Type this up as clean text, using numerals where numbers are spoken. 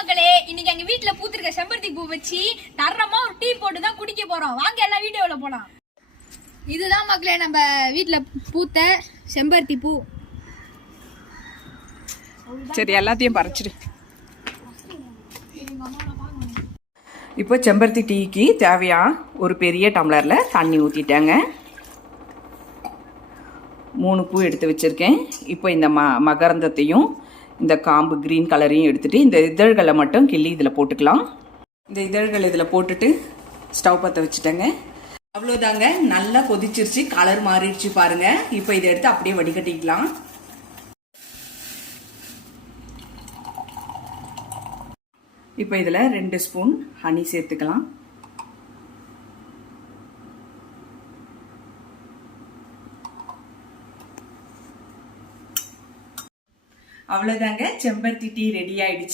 மக்களே, இன்னைக்கு எங்க வீட்ல பூத்திருக்க செம்பருத்தி பூ வச்சு தரமா ஒரு டீ போட்டு தான் குடிக்க போறோம். வாங்க எல்லாம் வீடியோல போலாம். இதுதான் மக்களே நம்ம வீட்ல பூத்த செம்பருத்தி பூ. சரி, எல்லாத்தையும் பறிச்சிடு. இப்போ செம்பருத்தி டீக்கு தேவையா ஒரு பெரிய டம்ளரில் தண்ணி ஊற்றிட்டேங்க. 3 பூ எடுத்து வச்சுருக்கேன். இப்போ இந்த மகரந்தத்தையும் இந்த காம்பு க்ரீன் கலரையும் எடுத்துகிட்டு இந்த இதழ்களை மட்டும் கிள்ளி இதில் போட்டுக்கலாம். இந்த இதழ்கள் இதில் போட்டுட்டு ஸ்டவ் பற்ற வச்சுட்டேங்க. அவ்வளோதாங்க, நல்லா கொதிச்சிருச்சு, கலர் மாறிடுச்சு பாருங்கள். இப்போ இதை எடுத்து அப்படியே வடிகட்டிக்கலாம். இப்போ இதில் 2 ஸ்பூன் ஹனி சேர்த்துக்கலாம். அவ்வளோதாங்க, செம்பருத்தி டீ ரெடி ஆயிடுச்சு.